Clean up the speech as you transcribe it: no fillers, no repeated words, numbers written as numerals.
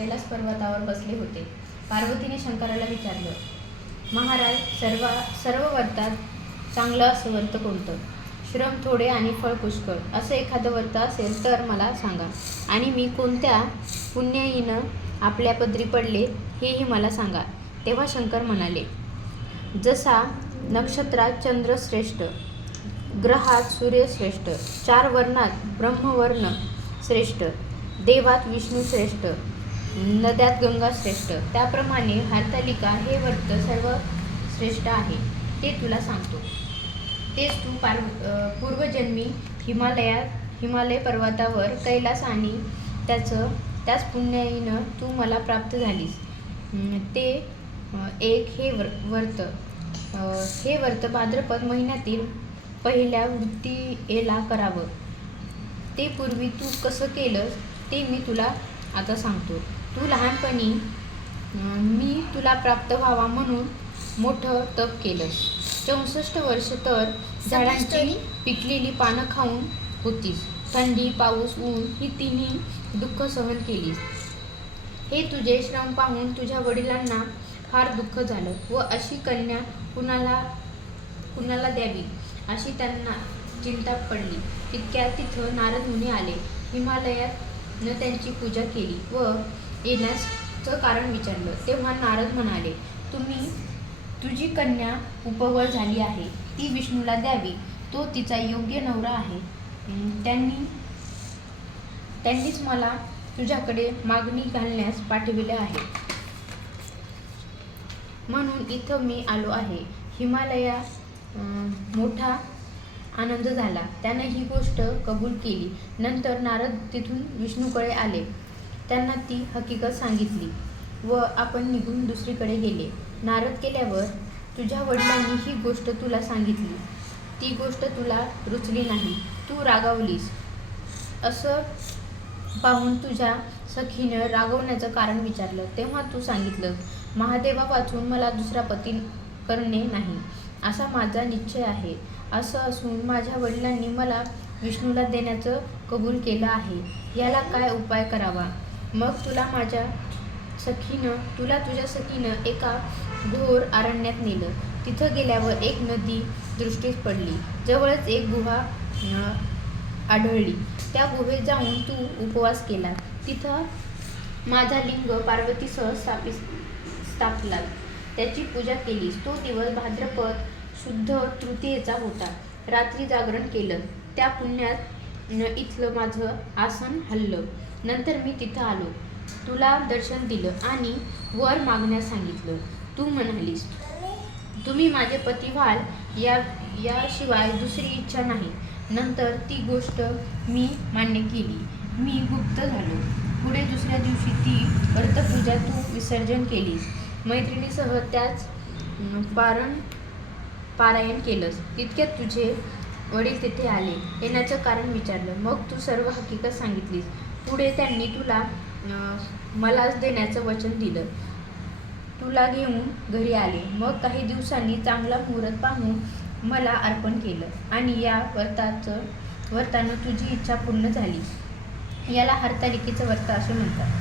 कैलास पर्वतावर बसले होते. पार्वतीने शंकराला विचारलं, महाराज, सर्व व्रतात चांगलं असं व्रत कोणतं? श्रम थोडे आणि फळ पुष्कळ असं एखादं व्रत असेल तर मला सांगा, आणि मी कोणत्या पुण्याईनं आपल्या पदरी पडले हेही मला सांगा. तेव्हा शंकर म्हणाले, जसा नक्षत्रात चंद्र श्रेष्ठ, ग्रहात सूर्य श्रेष्ठ, 4 वर्णात ब्रह्मवर्ण श्रेष्ठ, देवात विष्णू श्रेष्ठ, नद्यात गंगा श्रेष्ठ, त्याप्रमाणे हरतालिका हे व्रत सर्व श्रेष्ठ आहे. ते तुला सांगतो. तेच तू पूर्वजन्मी हिमालय पर्वतावर कैलास आणि त्याच पुण्याईनं तू मला प्राप्त झालीस. ते एक हे व्रत भाद्रपद महिन्यातील पहिल्या वृत्तीला करावं. ते पूर्वी तू कसं केलंस ते मी तुला आता सांगतो. तू लहानपणी मी तुला प्राप्त व्हावा म्हणून मोठं तप केलंस. 64 वर्ष तर झाडांची पिकलेली पानं खाऊन होतीस. थंडी, पाऊस, ऊन ही तिन्ही दुःख सहन केलीस. हे तुझे श्रम पाहून तुझ्या वडिलांना फार दुःख झालं व अशी कन्या कुणाला द्यावी अशी त्यांना चिंता पडली. तितक्यात तिथं नारद मुनी आले. हिमालयात त्यांची पूजा केली व येण्याचं कारण विचारलं. तेव्हा नारद म्हणाले, तुझी कन्या उपवळ झाली आहे. ती विष्णूला द्यावी. तो तिचा योग्य नवरा आहे. त्यांनीच मला तुझ्याकडे मागणी घालण्यास पाठविले आहे. म्हणून इथं मी आलो आहे. हिमालयात मोठा आनंद झाला. त्यानं ही गोष्ट कबूल केली. नंतर नारद तिथून विष्णूकडे आले. त्यांना ती हकीकत सांगितली व आपण निघून दुसरीकडे गेले. नारद गेल्यावर तुझ्या वडिलांनी ही गोष्ट तुला सांगितली. ती गोष्ट तुला रुचली नाही. तू रागावलीस. असं पाहून तुझ्या सखीनं रागवण्याचं कारण विचारलं. तेव्हा तू सांगितलं, महादेवा वाचून मला दुसरा पती करणे नाही असा माझा निश्चय आहे. असं असून माझ्या वडिलांनी मला विष्णूला देण्याचं कबूल केलं आहे. याला काय उपाय करावा? मग तुझ्या सखीनं एका घोर अरण्यात नेलं. तिथं गेल्यावर एक नदी दृष्टीस पडली. जवळच एक गुहा आढळली. त्या गुहेत जाऊन तू उपवास केला. तिथं माझा लिंग पार्वतीसह स्थापला. त्याची पूजा केलीस. तो दिवस भाद्रपद शुद्ध तृतीयेचा होता. रात्री जागरण केलं. त्या पुण्यात इथलं माझं आसन हललं. नंतर मी तिथं आलो. तुला दर्शन दिलं आणि वर मागण्यास सांगितलं. तू म्हणालीस, तुम्ही माझे पती व्हाल याशिवाय दुसरी इच्छा नाही. नंतर ती गोष्ट मी मान्य केली. मी गुप्त झालो. पुढे दुसऱ्या दिवशी ती व्रतपूजा तू विसर्जन केलीस. मैत्रिणीसह त्याच पारायण केलंस. तितक्यात तुझे वडील तिथे आले. येण्याचं कारण विचारलं. मग तू सर्व हकीकत सांगितलीस. पुढे त्यांनी तुला मलाच देण्याचं वचन दिलं. तुला घेऊन घरी आले. मग काही दिवसांनी चांगला मुहूर्त पाहून मला अर्पण केलं आणि या व्रतानं तुझी इच्छा पूर्ण झाली. याला हरतालिकेचं व्रत असे म्हणतात.